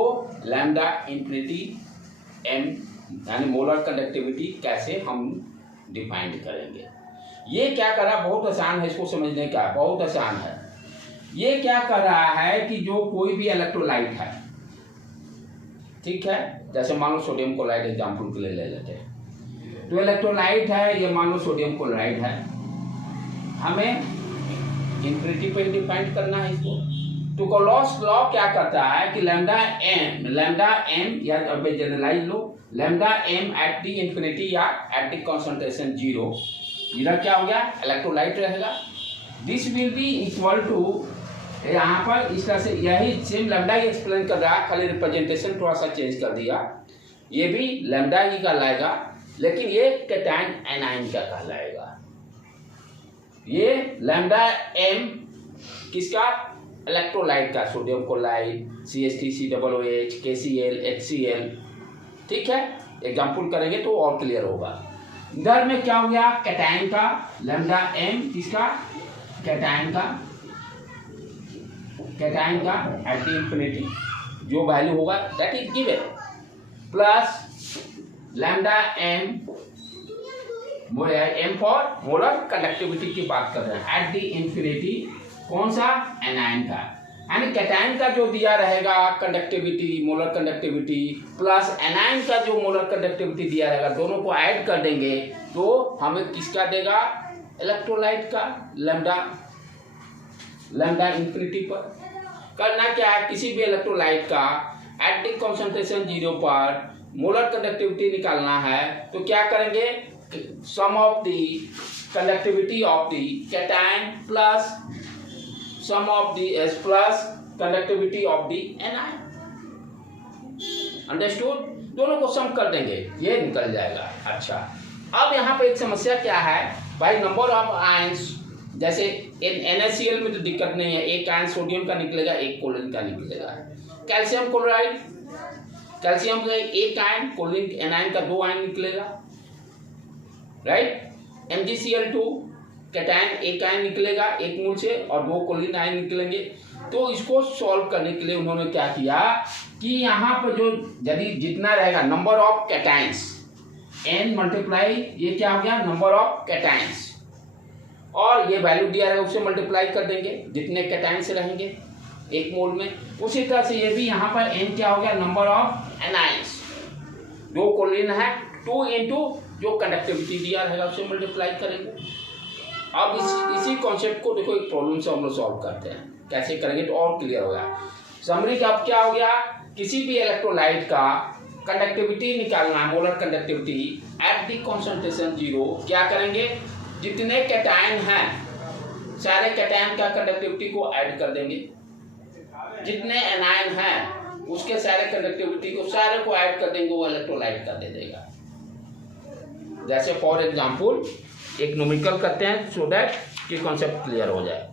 लैम्डा इंफिनिटी एम यानी मोलर कंडक्टिविटी कैसे हम डिफाइन करेंगे। ये क्या कर रहा है, बहुत आसान है, इसको समझने का बहुत आसान है। ये क्या कर रहा है कि जो कोई भी इलेक्ट्रोलाइट है, ठीक है, जैसे मान लो सोडियम क्लोराइड एग्जाम्पल के लिए ले लेते हैं, तो इलेक्ट्रोलाइट है, ये मान लो सोडियम क्लोराइड है, हमें इंफिनिटी पे डिफाइन करना है इसको। तो कॉर्लॉस लॉ क्या करता है कि लैम्डा एम या जनरलाइज लो, lambda M at the infinity या एट द कंसंट्रेशन जीरो, इधर क्या हो गया, इलेक्ट्रोलाइट रहेगा। This will be equal to, यहाँ पर इस तरह से यही सेम लैम्डा ही एक्सप्लेन कर रहा है, खाली रिप्रेजेंटेशन थोड़ा सा चेंज कर दिया। ये भी लैम्डा ही कहलाएगा लेकिन ये कैटायन एनायन का कहलाएगा। ये लैम्डा एम किसका, इलेक्ट्रोलाइट का, sodium chloride, CH3 COOH KCl HCl, ठीक है, एग्जाम्पल करेंगे तो और क्लियर होगा। इधर में क्या हो गया, कैटायन का, लैम्डा एम किसका, कैटायन का एट द इंफिनिटी जो वैल्यू होगा that is given, plus lambda M M for molar conductivity की बात कर रहे हैं। एट द इंफिनिटी कौन सा, एनायन का, यानी कैटायन का जो दिया रहेगा conductivity, molar conductivity plus anion का जो मोलर कंडक्टिविटी दिया रहेगा, दोनों को ऐड कर देंगे तो हमें किसका देगा, इलेक्ट्रोलाइट का लैम्डा, लैम्डा इंफिनिटी पर। करना क्या है, किसी भी इलेक्ट्रोलाइट का एट द कंसंट्रेशन 0 पर मोलर कंडक्टिविटी निकालना है तो क्या करेंगे, sum of the conductivity of the cation plus sum of the plus conductivity of the anion. Understood, दोनों को सम कर देंगे, ये निकल जाएगा। अच्छा, अब यहाँ पे एक समस्या क्या है भाई, नंबर ऑफ आयंस, जैसे NaCl में तो दिक्कत नहीं है, एक आयन सोडियम का निकलेगा, एक क्लोरीन का निकलेगा। कैल्शियम क्लोराइड, कैल्शियम का एक आयन, क्लोरीन एनायन का 2 आयन निकलेगा, राइट। MgCl2 कैटायन एक आयन निकलेगा एक मूल से और 2 क्लोरीन आयन निकलेंगे। तो इसको सॉल्व करने के लिए उन्होंने क्या किया कि यहाँ पर जो यदि जितना रहेगा number of cations, n multiply ये क्या हो गया, नंबर ऑफ कैटायंस, और ये वैल्यू दिया रहेगा उससे मल्टीप्लाई कर देंगे जितने कैटायंस रहेंगे एक मोल में। उसी तरह से ये भी यहाँ पर n क्या हो गया, नंबर ऑफ एनायंस, 2 क्लोरीन है, 2 इंटू जो कंडक्टिविटी दिया रहेगा उससे मल्टीप्लाई करेंगे। अब इसी कॉन्सेप्ट को देखो एक प्रॉब्लम से हम लोग सॉल्व करते हैं, कैसे करेंगे तो और क्लियर होगा। समरी का अब क्या हो गया, किसी भी इलेक्ट्रोलाइट का कंडक्टिविटी निकालना है, molar conductivity eight the concentration 0, क्या करेंगे, जितने कैटायन हैं सारे कैटायन का कंडक्टिविटी को ऐड कर देंगे, जितने एनायन हैं उसके सारे कंडक्टिविटी को सारे को ऐड कर देंगे, वो इलेक्ट्रोलाइट का दे देगा। जैसे फॉर एग्जांपल एक न्यूमेरिकल करते हैं सो दैट कि कॉन्सेप्ट क्लियर हो जाए।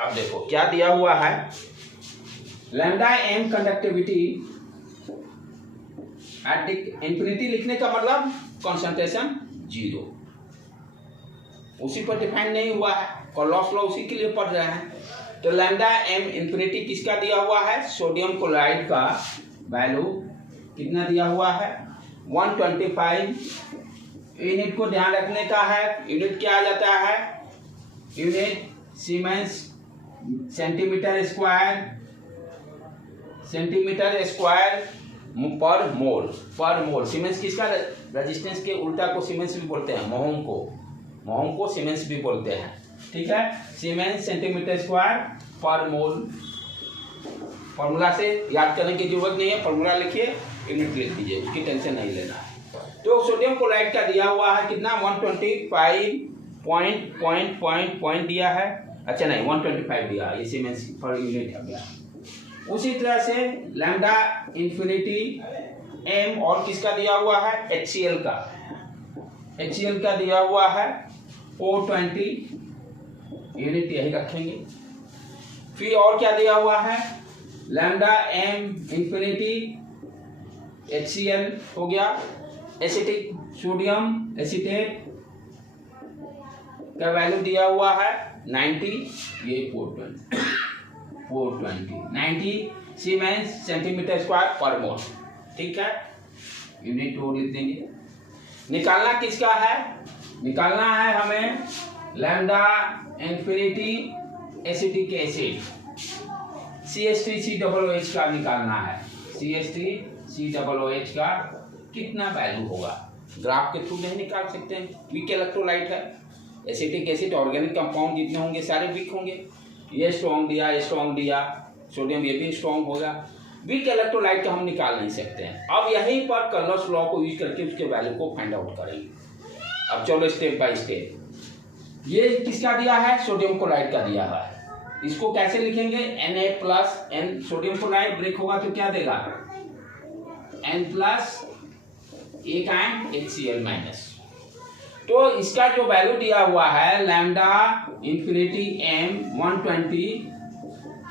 अब देखो क्या दिया हुआ है, lambda m conductivity at infinity लिखने का मतलब कंसंट्रेशन 0, उसी पर डिफाइन नहीं हुआ है, कॉलोस लॉ उसी के लिए पढ़ रहे हैं। तो लैम्डा m इंफिनिटी किसका दिया हुआ है, सोडियम क्लोराइड का वैल्यू कितना दिया हुआ है, 125। यूनिट को ध्यान रखने का है, यूनिट क्या आ जाता है, यूनिट सीमेंस सेंटीमीटर स्क्वायर पर मोल। सीमेंस किसका, रेजिस्टेंस के उल्टा को सीमेंस भी बोलते हैं, मोहम को सीमेंस भी बोलते हैं, ठीक है। सीमेंस सेंटीमीटर स्क्वायर पर मोल, फॉर्मूला से याद करने की जरूरत नहीं है, फॉर्मूला लिखिए, यूनिट लिख दीजिए, उसकी टेंशन नहीं लेना है। तो सोडियम क्लोराइड का दिया हुआ है कितना, 125 पॉइंट दिया है, अच्छा नहीं 125 दिया, ये सीमेंस पर यूनिट है। उसी तरह से लैम्डा इंफिनिटी m और किसका दिया हुआ है, HCl का दिया हुआ है 420 यूनिट, यही रखेंगे। फिर और क्या दिया हुआ है, लैम्डा m इंफिनिटी HCl हो गया, एसिटिक सोडियम एसीटेट का वैल्यू दिया हुआ है 90, ये 420 90 सीमेंस सेंटीमीटर स्क्वायर पर मोल, ठीक है, यूनिट और लिख देंगे। निकालना किसका है, निकालना है हमें lambda infinity acetic acid CH3COOH का निकालना है, CH3COOH का कितना वैल्यू होगा, ग्राफ के थ्रू नहीं निकाल सकते हैं, वीक इलेक्ट्रोलाइट है। एसिटिक एसिड ऑर्गेनिक कंपाउंड जितने होंगे सारे वीक होंगे, ये स्ट्रॉन्ग दिया, सोडियम ये भी स्ट्रॉन्ग होगा, वीक इलेक्ट्रोलाइट का हम निकाल नहीं सकते हैं। अब यहीं पर कलर्स लॉ को यूज करके उसके वैल्यू को फाइंड आउट करेंगे। अब चलो स्टेप बाय स्टेप, ये किसका दिया है, सोडियम क्लोराइड का दिया है, इसको कैसे लिखेंगे, Na plus n, sodium chloride break होगा तो क्या देगा, n प्लस एक आयन HCl माइनस। तो इसका जो वैल्यू दिया हुआ है lambda infinity m 120,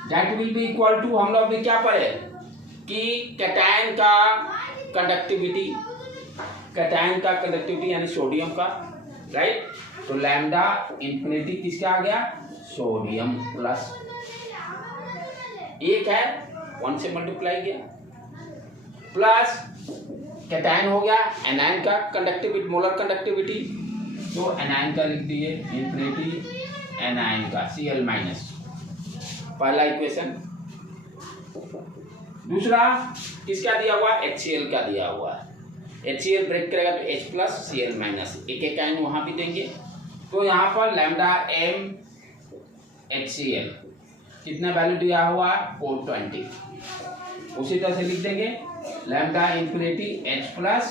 that will be equal to, हम लोग भी क्या पढ़े कि कैटायन का कंडक्टिविटी यानी सोडियम का, राइट। तो लैम्डा इंफिनिटी किसका आ गया, सोडियम प्लस, एक है 1 से मल्टीप्लाई किया, प्लस कैटायन हो गया एनायन का कंडक्टिविटी, मोलर कंडक्टिविटी, तो एनायन का लिख दिए इन्फिनिटी एनायन का Cl माइनस, पहला इक्वेशन। दूसरा किसका दिया हुआ, HCl का दिया हुआ है, HCl ब्रेक करेगा तो H प्लस Cl माइनस, एक एक आयन वहां भी देंगे, तो यहाँ पर लैम्डा m HCl कितना वैल्यू दिया हुआ 420, उसी तरह से लिख देंगे लैम्डा इन्फिनिटी H प्लस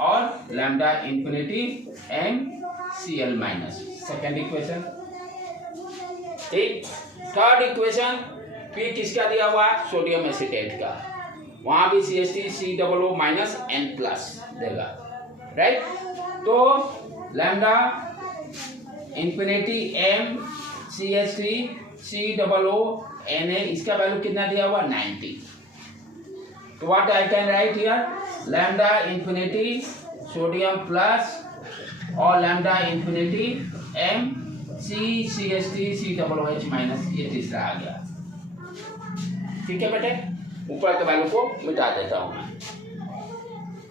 और lambda infinity m Cl minus, second equation. ठीक, थर्ड इक्वेशन फिर किसका दिया हुआ, सोडियम एसीटेट का, वहां भी CH3COO माइनस N प्लस देगा, राइट। तो lambda infinity m CH3COO Na, इसका वैल्यू कितना दिया हुआ 90। तो what I can write here, lambda infinity sodium plus और lambda infinity m CH3COOH minus, ये तीसरा आ गया। ठीक है बेटे, ऊपर के वैल्यू को मिटा देता हूं मैं।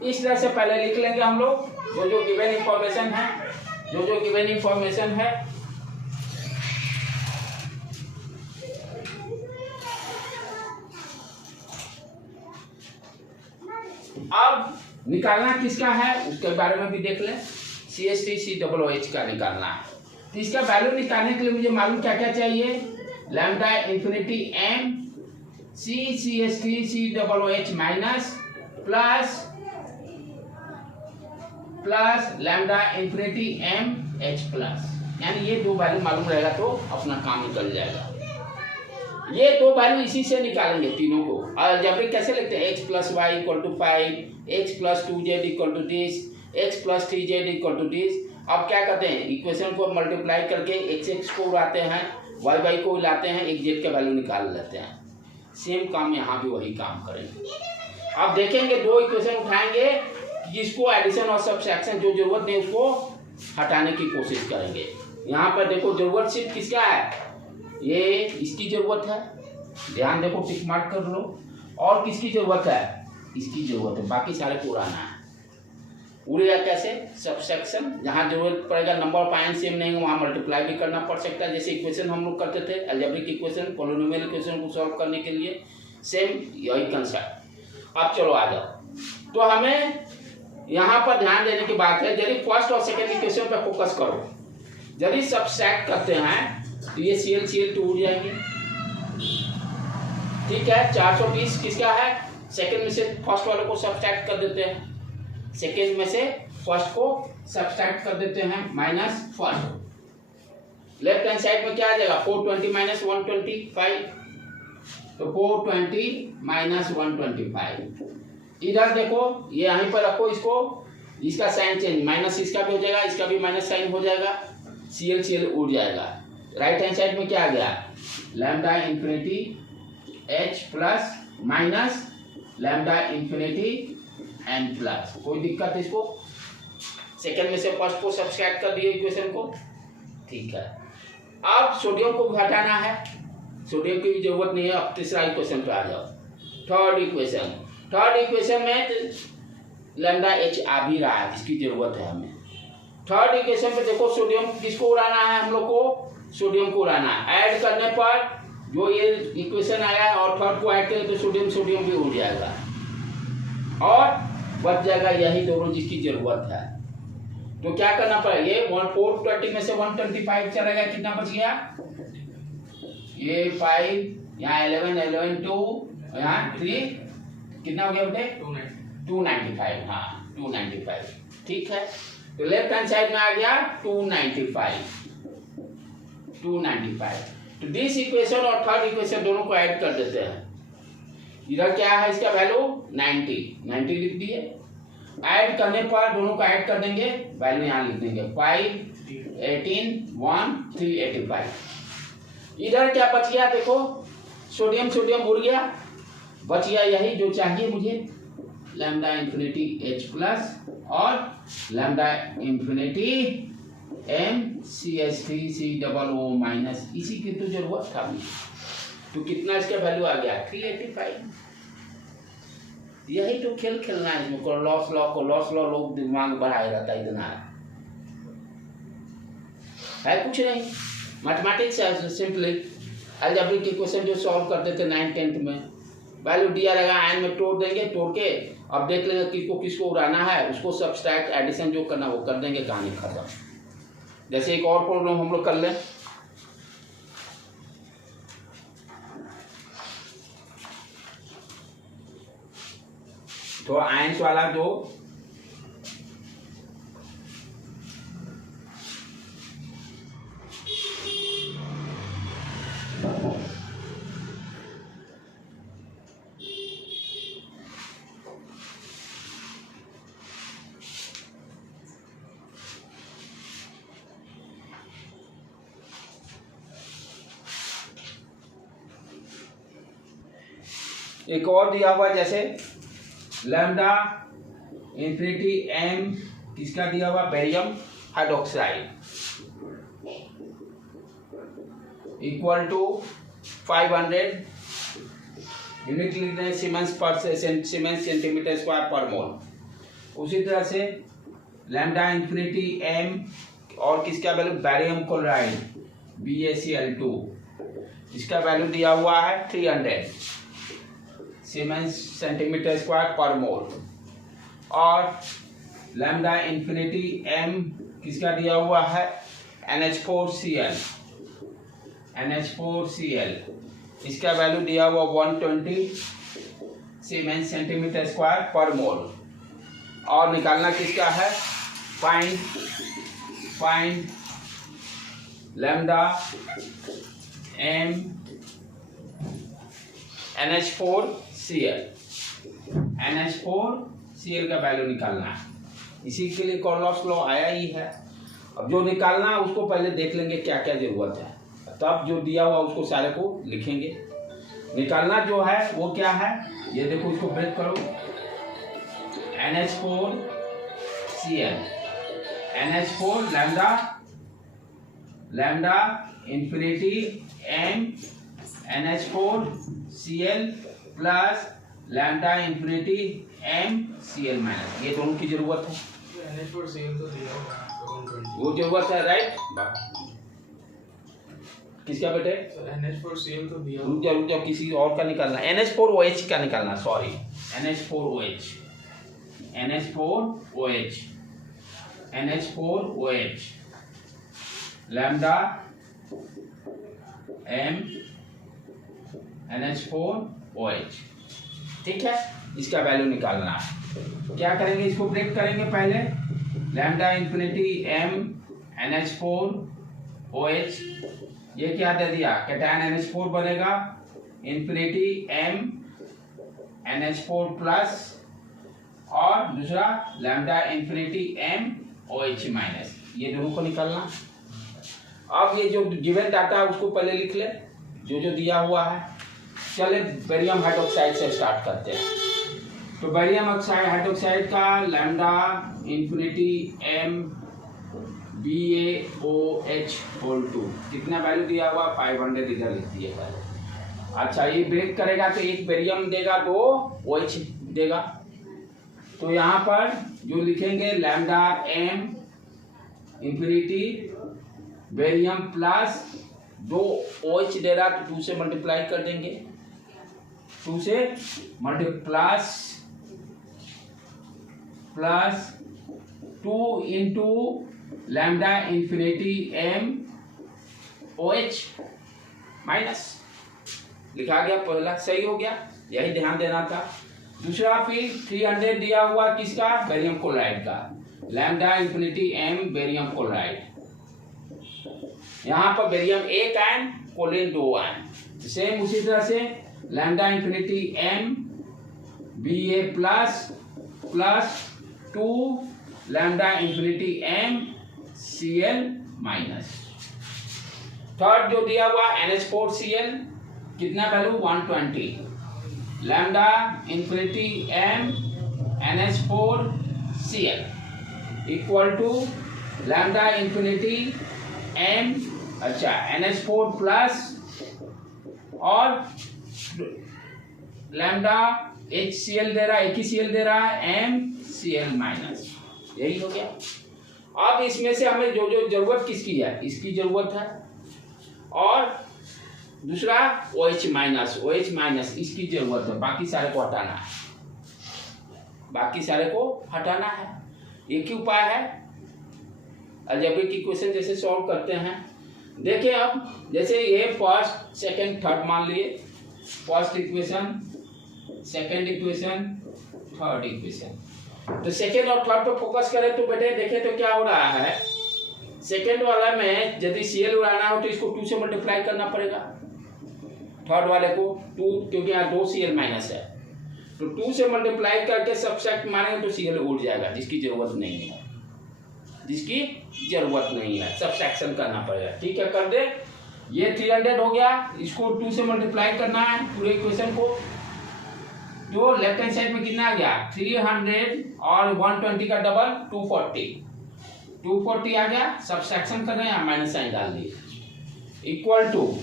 इस तरह से पहले लिख लेंगे हम लोग जो गिवन इंफॉर्मेशन है, जो गिवन इंफॉर्मेशन है। अब निकालना किसका है उसके बारे में भी देख लें, CH3COOH का निकालना है। तो इसका वैल्यू निकालने के लिए मुझे मालूम क्या क्या चाहिए, lambda infinity m CH3COOH minus plus lambda infinity m H plus, यानी ये दो वैल्यू मालूम रहेगा तो अपना काम निकल जाएगा। ये दो वैल्यू इसी से निकालेंगे तीनों को। और जब कैसे लिखते हैं, x plus Y equal to 5, x plus 2z equal to this, x plus 3z equal to this. अब क्या करते हैं, इक्वेशन को मल्टीप्लाई करके x को उड़ाते हैं, y को उड़ाते हैं, एक z का वैल्यू निकाल लेते हैं। सेम काम यहाँ भी वही काम करेंगे। अब देखेंगे दो इक्वेशन उठाएंगे, जिसको एडिशन और सब्सट्रैक्शन जो जरूरत नहीं उसको हटाने की कोशिश करेंगे। यहाँ पर देखो जरूरत सिर्फ किसका है, ये इसकी जरूरत है, ध्यान देखो टिक मार्क कर लो। और किसकी जरूरत है, इसकी जरूरत है, बाकी सारे पुराना है। उड़ेगा कैसे, सब्सट्रैक्शन, जहाँ जरूरत पड़ेगा नंबर ऑफ आयन सेम नहीं है वहाँ मल्टीप्लाई भी करना पड़ सकता है। जैसे इक्वेशन हम लोग करते थे अलजेब्रिक इक्वेशन, पॉलिनोमियल इक्वेशन को सॉल्व करने के लिए सेम यही कंसेप्ट। अब चलो आ जाओ। तो हमें यहाँ पर ध्यान देने की बात है, यदि फर्स्ट और सेकेंड इक्वेशन पर फोकस करो, यदि सब्सट्रैक्ट करते हैं तो ये CL टूट जाएंगे। ठीक है, 420 किसका है, सेकेंड में से फर्स्ट वाले को सब्सट्रैक्ट कर देते हैं, सेकेंड में से फर्स्ट को सब्सट्रैक्ट कर देते हैं minus first. Left hand side में क्या आ जाएगा, 420 माइनस 125, तो 420 माइनस 125। इधर देखो ये यहीं पर रखो इसको, इसका साइन चेंज, माइनस इसका भी हो जाएगा, इसका भी माइनस साइन हो जाएगा, CL उड़ जाएगा। राइट हैंड साइड में क्या आ गया, lambda infinity H plus minus lambda infinity N plus. कोई दिक्कत इसको, सेकेंड में से फर्स्ट को सब्सट्रैक्ट कर दिए इक्वेशन को। ठीक है, अब सोडियम को हटाना है, सोडियम की भी जरूरत नहीं है। अब तीसरा इक्वेशन पे आ जाओ, थर्ड इक्वेशन में लैम्डा H आ भी रहा है, इसकी जरूरत है हमें। थर्ड इक्वेशन पे देखो सोडियम किसको उड़ाना है, हम लोग को सोडियम को उड़ाना है। ऐड करने पर जो ये इक्वेशन आया और थर्ड को ऐड करें तो सोडियम भी उड़ जाएगा और बच जाएगा यही दोनों जिसकी जरूरत है। तो क्या करना पड़ेगा, ये 420 में से 125 चलेगा, कितना बच गया, ये 5 यहाँ 11 2 यहाँ 3, कितना हो गया बेटे 295। हाँ 295, ठीक है। तो लेफ्ट हैंड साइड में आ गया 295। तो दिस इक्वेशन और थर्ड इक्वेशन दोनों को ऐड कर देते हैं। इधर क्या है, इसका वैल्यू 90 लिख दिए। ऐड करने पर दोनों को ऐड कर देंगे, वैल्यू यहाँ लिख देंगे 5 18 1 385। इधर क्या बच गया देखो, सोडियम उड़ गया, बच गया यही जो चाहिए मुझे, लैम्डा इन्फिनिटी H प्लस और लैम्डा इन्फिनिटी MCH3COO माइनस, इसी की तो जरूरत था मुझे। तो कितना इसका वैल्यू आ गया 385। यही तो खेल खेलना है इसमें, लॉस लॉ लोग दिमाग बढ़ाए रहता है, इतना है कुछ नहीं। मैथमेटिक्स है सिंपली, अलजेब्रिक इक्वेशन जो सॉल्व करते थे 9th-10th में, वैल्यू दिया रहेगा, एन में तोड़ देंगे, तोड़ के अब देख लेंगे किसको किसको उड़ाना है, उसको सब्सट्रैक्ट एडिशन जो करना वो कर देंगे, कहानी खत्म। जैसे एक और प्रॉब्लम हम लोग कर लें, तो आयंस वाला जो एक और दिया हुआ, जैसे लैम्डा इंफिनिटी एम, किसका दिया हुआ, barium hydroxide equal to 500 unit लिखते हैं सीमेंस सेंटीमीटर स्क्वायर पर मोल। उसी तरह से लैम्डा इंफिनिटी एम और किसका वैल्यू, बेरियम क्लोराइड BaCl2, इसका वैल्यू दिया हुआ है 300 सीमेंस सेंटीमीटर स्क्वायर पर मोल। और लैम्डा इंफिनिटी एम किसका दिया हुआ है, NH4Cl, इसका वैल्यू दिया हुआ 120 सीमेंस सेंटीमीटर स्क्वायर पर मोल। और निकालना किसका है, फाइंड लैम्डा एम NH4Cl का वैल्यू निकालना है। इसी के लिए कॉर्लॉस लॉ आया ही है। अब जो निकालना है उसको पहले देख लेंगे क्या क्या जरूरत है, तब जो दिया हुआ उसको सारे को लिखेंगे। निकालना जो है वो क्या है, ये देखो, इसको ब्रेक करो, NH4 lambda infinity M NH4Cl plus lambda infinity MCl minus, ये दोनों की जरूरत है। NH4Cl तो दिया होगा, वो जरूरत है, राइट। किसका बेटे, NH4Cl तो दिया, रुक जाओ किसी और का निकालना, NH4OH का निकालना, sorry, NH4OH lambda M NH4OH, ठीक है, इसका वैल्यू निकालना है। क्या करेंगे, इसको ब्रेक करेंगे पहले, लैम्डा इंफिनिटी एम NH4OH, ये क्या दे दिया, कैटायन NH4 बनेगा, इंफिनिटी एम NH4 प्लस, और दूसरा lambda infinity M OH minus, ये दोनों को निकालना। अब ये जो गिवन डाटा है उसको पहले लिख ले, जो दिया हुआ है। चले बेरियम हाइड्रोक्साइड से स्टार्ट करते हैं। तो बेरियम हाइड्रोक्साइड का lambda infinity M BaOH whole 2, कितना वैल्यू दिया हुआ, 500, इधर लिख दिए पहले। अच्छा, ये ब्रेक करेगा तो एक बेरियम देगा, 2 OH देगा। तो यहाँ पर जो लिखेंगे, lambda M infinity barium plus 2 OH दे रहा, तो 2 से मल्टीप्लाई कर देंगे, 2 से plus 2 into lambda infinity M OH minus, लिखा गया, पहला सही हो गया, यही ध्यान देना था। दूसरा फिर 300 दिया हुआ किसका, बेरियम क्लोराइड का, lambda infinity M barium chloride, यहाँ पर barium 1 ion, chlorine 2 ion, same उसी तरह से lambda infinity M Ba plus 2 lambda infinity M Cl minus. Third जो दिया हुआ NH4Cl, कितना value, 120, lambda infinity M NH4Cl equal to lambda infinity M, अच्छा NH4 प्लस और लैम्डा HCl दे रहा है, एक ही Cl दे रहा है, MCl माइनस, यही हो गया। अब इसमें से हमें जो जो जरूरत किसकी है, इसकी जरूरत है, और दूसरा OH माइनस इसकी जरूरत है, बाकी सारे को हटाना है, बाकी सारे को हटाना है। एक ही उपाय है, अलजेब्रिक इक्वेशन जैसे सॉल्व करते हैं। देखिए अब जैसे ये फर्स्ट सेकंड थर्ड मान लिए, first equation, second equation, third equation. तो सेकंड और थर्ड पे फोकस करें तो बेटे देखें तो क्या हो रहा है, सेकंड वाला में यदि Cl उड़ाना हो तो इसको 2 से मल्टीप्लाई करना पड़ेगा, थर्ड वाले को 2, क्योंकि यहाँ 2 Cl माइनस है, तो 2 से मल्टीप्लाई करके सब्ट्रैक्ट मारेंगे तो Cl उड़ जाएगा, जिसकी जरूरत नहीं है, जिसकी जरूरत नहीं है, सब्ट्रैक्शन करना पड़ेगा। ठीक है, कर दे। ये 300 हो गया, इसको 2 से मल्टीप्लाई करना है पूरे इक्वेशन को, तो लेफ्ट हैंड साइड में कितना आ गया 300 और 120 का डबल 240 आ गया। सब्ट्रैक्शन कर रहे हैं, माइनस साइन डाल दिए, इक्वल टू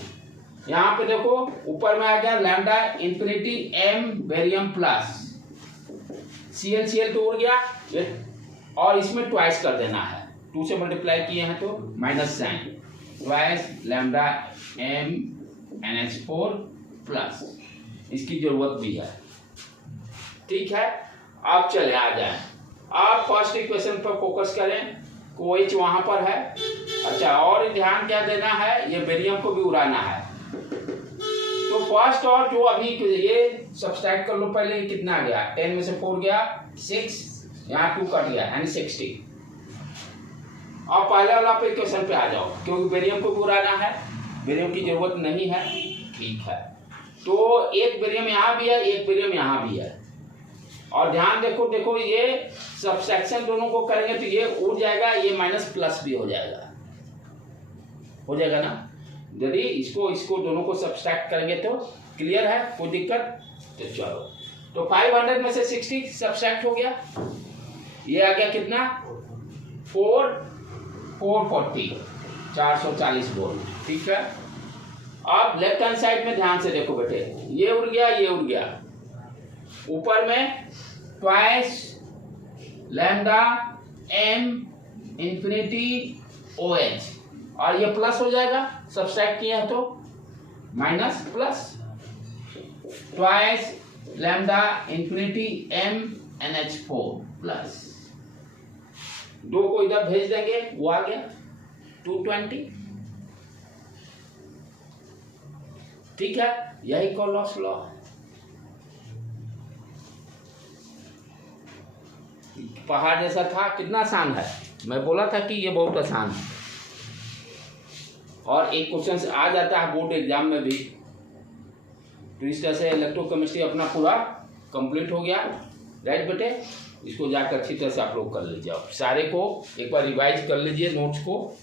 यहाँ पे देखो ऊपर में आ गया lambda infinity M barium plus Cl तो उड़ गया, और इसमें ट्वाइस कर देना है, 2 से मल्टीप्लाई किए हैं तो minus sign, twice lambda M NH4 plus, इसकी जरूरत भी है। ठीक है, अब चले आ जाए, आप फर्स्ट इक्वेशन पर फोकस करें, OH वहां पर है। अच्छा, और ध्यान क्या देना है, ये बेरियम को भी उड़ाना है, तो फर्स्ट और जो अभी ये सब्सट्रैक्ट कर लो पहले, कितना गया 10 में से 4 गया 6, यहाँ 2 कट गया यानी 60। अब पहले वाला पे इक्वेशन पे आ जाओ, क्योंकि बेरियम को भी उड़ाना है, बेरियम की जरूरत नहीं है। ठीक है, तो एक बेरियम यहाँ भी है, एक बेरियम यहाँ भी है, और ध्यान देखो ये सब्ट्रैक्शन दोनों को करेंगे तो ये उड़ जाएगा, ये माइनस प्लस भी हो जाएगा ना। यदि इसको दोनों को सब्ट्रैक्ट करेंगे तो क्लियर है, कोई दिक्कत? तो चलो, तो 500 में से 60 सब्ट्रैक्ट हो गया, ये आ गया कितना 440, 440 वोल्ट। ठीक है, अब लेफ्ट हैंड साइड में ध्यान से देखो बेटे, ये उड़ गया, ऊपर में twice lambda M infinity OH, और ये प्लस हो जाएगा, सब्ट्रैक्ट किया है तो minus plus, twice lambda infinity M NH4 plus, 2 को इधर भेज देंगे, वो आ गया 220। ठीक है, यही कोलॉस लॉ है। पहाड़ जैसा था, कितना आसान है, मैं बोला था कि ये बहुत आसान है, और एक क्वेश्चन आ जाता है बोर्ड एग्जाम में भी। तो इस तरह से इलेक्ट्रोकेमिस्ट्री अपना पूरा कंप्लीट हो गया। राइट बेटे, इसको जाकर अच्छी तरह से आप लोग कर लीजिए, सारे को एक बार रिवाइज कर लीजिए नोट्स को।